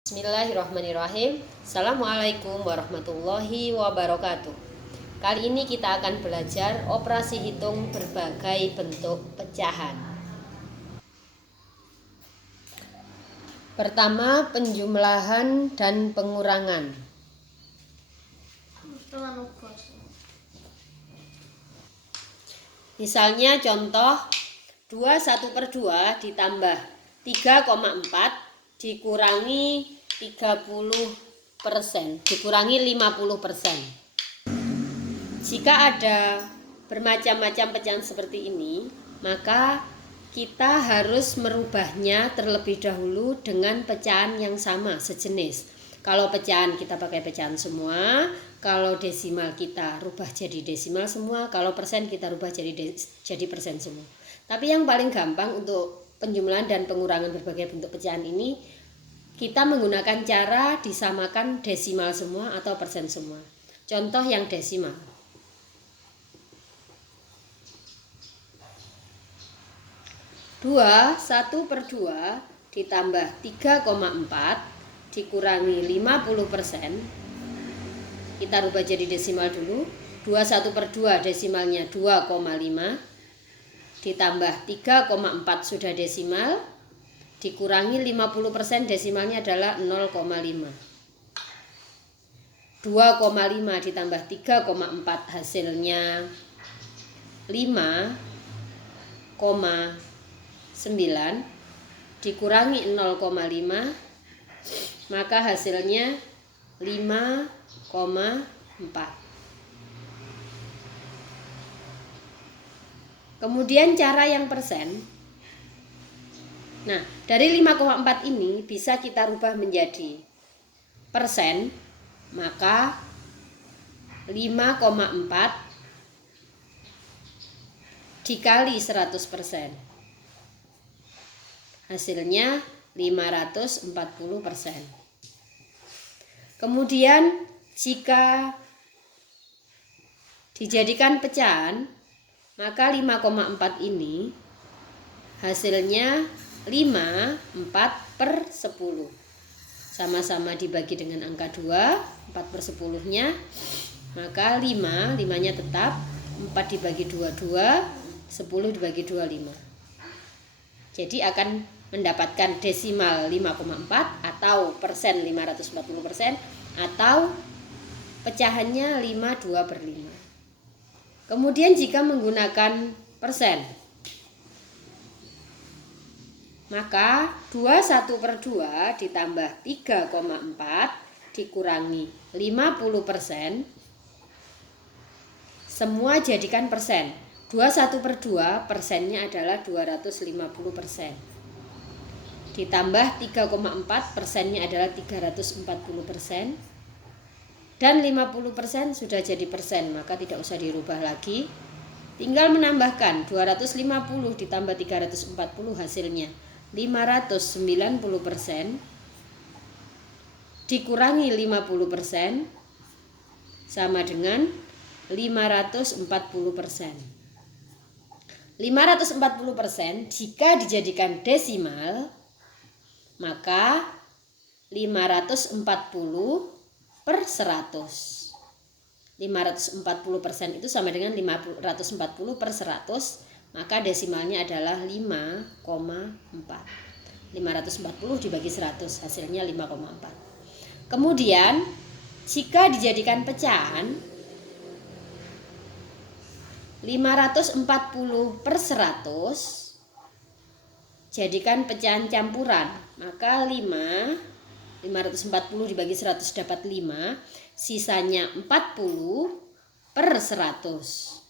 Bismillahirrahmanirrahim. Assalamualaikum warahmatullahi wabarakatuh. Kali ini kita akan belajar operasi hitung berbagai bentuk pecahan. Pertama, penjumlahan dan pengurangan. Misalnya contoh 21/2 ditambah 3,4 dikurangi 30%, dikurangi 50%. Jika ada bermacam-macam pecahan seperti ini, maka kita harus merubahnya terlebih dahulu dengan pecahan yang sama, sejenis. Kalau pecahan kita pakai pecahan semua, kalau desimal kita rubah jadi desimal semua, kalau persen kita rubah jadi persen semua. Tapi yang paling gampang untuk penjumlahan dan pengurangan berbagai bentuk pecahan ini, kita menggunakan cara disamakan desimal semua atau persen semua. Contoh yang desimal. 1/2 ditambah 3,4 dikurangi 50%. Kita rubah jadi desimal dulu. 21/2 desimalnya 2,5 ditambah 3,4 sudah desimal, dikurangi 50% desimalnya adalah 0,5. 2,5 ditambah 3,4 hasilnya 5,9 dikurangi 0,5 maka hasilnya 5,4. Kemudian cara yang persen. Nah, dari 5,4 ini bisa kita rubah menjadi persen, maka 5,4 dikali 100%. Hasilnya 540%. Kemudian jika dijadikan pecahan, maka 5,4 ini hasilnya 4/10. Sama-sama dibagi dengan angka 2, 4/10-nya. Maka 5-nya tetap, 4 dibagi 2, 2, 10 dibagi 2, 5. Jadi akan mendapatkan desimal 5,4 atau persen 540% atau pecahannya 5/2/5. Kemudian jika menggunakan persen, maka 21/2 ditambah 3,4 dikurangi 50%, semua jadikan persen. 21/2 persennya adalah 250%. Ditambah 3,4 persennya adalah 340%. Dan 50% sudah jadi persen, maka tidak usah dirubah lagi. Tinggal menambahkan 250 ditambah 340 hasilnya 590% dikurangi 50% sama dengan 540%. 540% jika dijadikan desimal, maka 540/100. 540% itu sama dengan 540/100, maka desimalnya adalah 5,4. 540 dibagi 100 hasilnya 5,4. Kemudian jika dijadikan pecahan, 540/100 jadikan pecahan campuran, maka 540 dibagi 100 dapat 5, sisanya 40/100.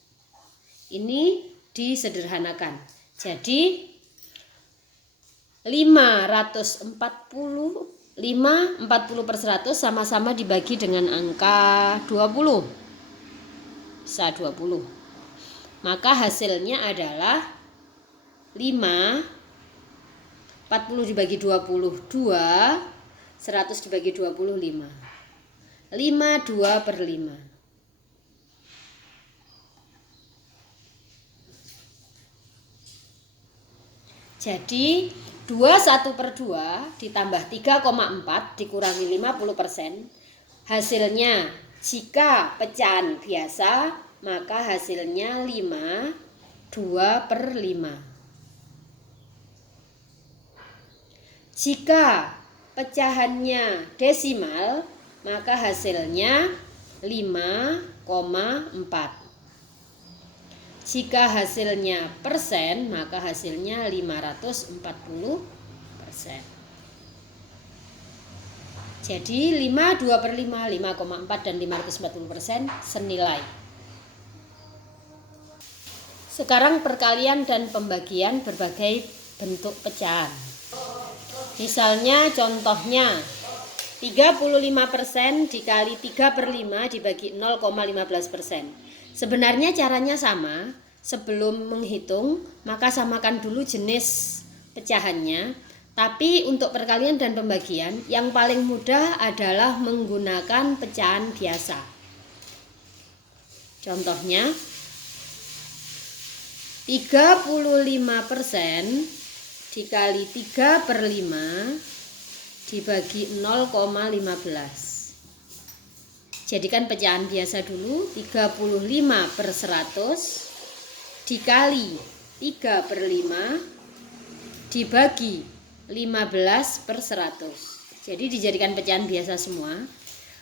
Ini disederhanakan. Jadi 40/100 sama-sama dibagi dengan angka 20. Bisa 20. Maka hasilnya /, 40 dibagi 20 2, 100 dibagi 20 5. 5/2/5. Jadi 21/2 ditambah 3,4 dikurangi 50%. Hasilnya jika pecahan biasa maka hasilnya 5, 2/5. Jika pecahannya desimal maka hasilnya 5,4. Jika hasilnya persen maka hasilnya 540%. Jadi 5, 2/5, 5,4 dan 540% senilai. Sekarang perkalian dan pembagian berbagai bentuk pecahan. Misalnya contohnya 35% dikali 3/5 dibagi 0,15%. Sebenarnya caranya sama. Sebelum menghitung maka samakan dulu jenis pecahannya. Tapi untuk perkalian dan pembagian yang paling mudah adalah menggunakan pecahan biasa. Contohnya 35% dikali 3/5 dibagi 0,15. Jadikan pecahan biasa dulu. 35/100 dikali 3/5 dibagi 15/100. Jadi dijadikan pecahan biasa semua.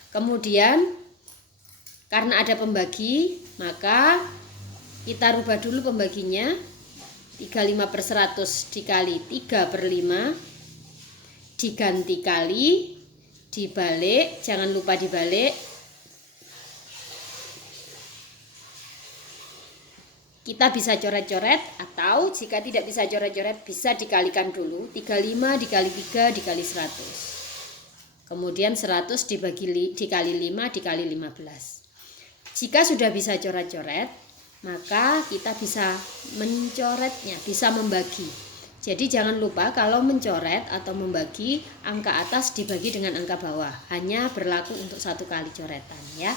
Kemudian karena ada pembagi maka kita rubah dulu pembaginya. 35/100 dikali 3/5 diganti kali, dibalik, jangan lupa dibalik. Kita bisa coret-coret atau jika tidak bisa coret-coret bisa dikalikan dulu. 35 dikali 3 dikali 100. Kemudian 100 dikali 5 dikali 15. Jika sudah bisa coret-coret maka kita bisa mencoretnya, bisa membagi. Jadi jangan lupa kalau mencoret atau membagi angka atas dibagi dengan angka bawah. Hanya berlaku untuk satu kali coretan ya.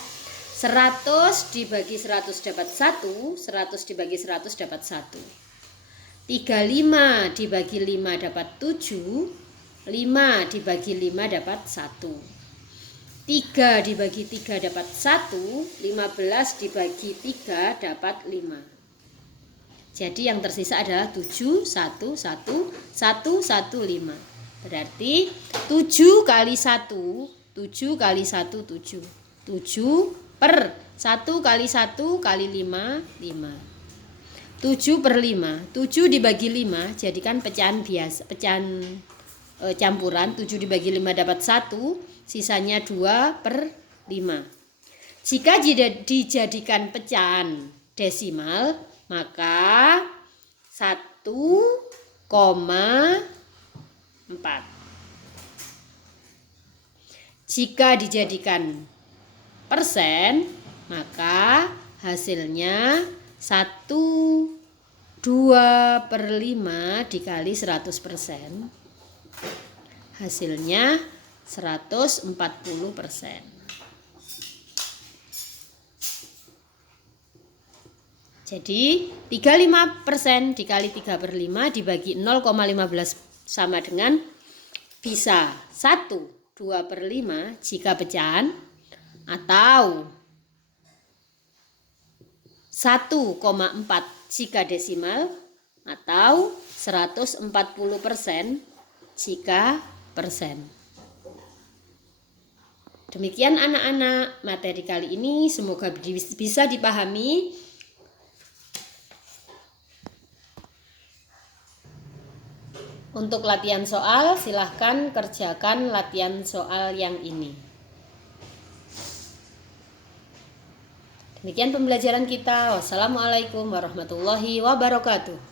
100 dibagi 100 dapat 1, 100 dibagi 100 dapat 1. 35 dibagi 5 dapat 7, 5 dibagi 5 dapat 1. 3 dibagi 3 dapat 1, 15 dibagi 3 dapat 5. Jadi yang tersisa adalah 7, 1, 1, 1, 1, 5. Berarti 7 kali 1, 7 kali 1, 7. 7 per 1 kali 1 kali 5, 5. 7/5. 7 dibagi 5 jadikan pecahan biasa, pecahan campuran. 7 dibagi 5 dapat 1, sisanya 2/5. Jika dijadikan pecahan desimal maka 1,4. Jika dijadikan persen maka hasilnya 1/2/5 dikali 100%. Hasilnya 140%. Jadi 35% dikali 3/5 dibagi 0,15 sama dengan bisa 1/2/5 jika pecahan atau 1,4 jika desimal atau 140% jika persen. Demikian anak-anak materi kali ini, semoga bisa dipahami. Untuk latihan soal silahkan kerjakan latihan soal yang ini. Demikian pembelajaran kita. Wassalamualaikum warahmatullahi wabarakatuh.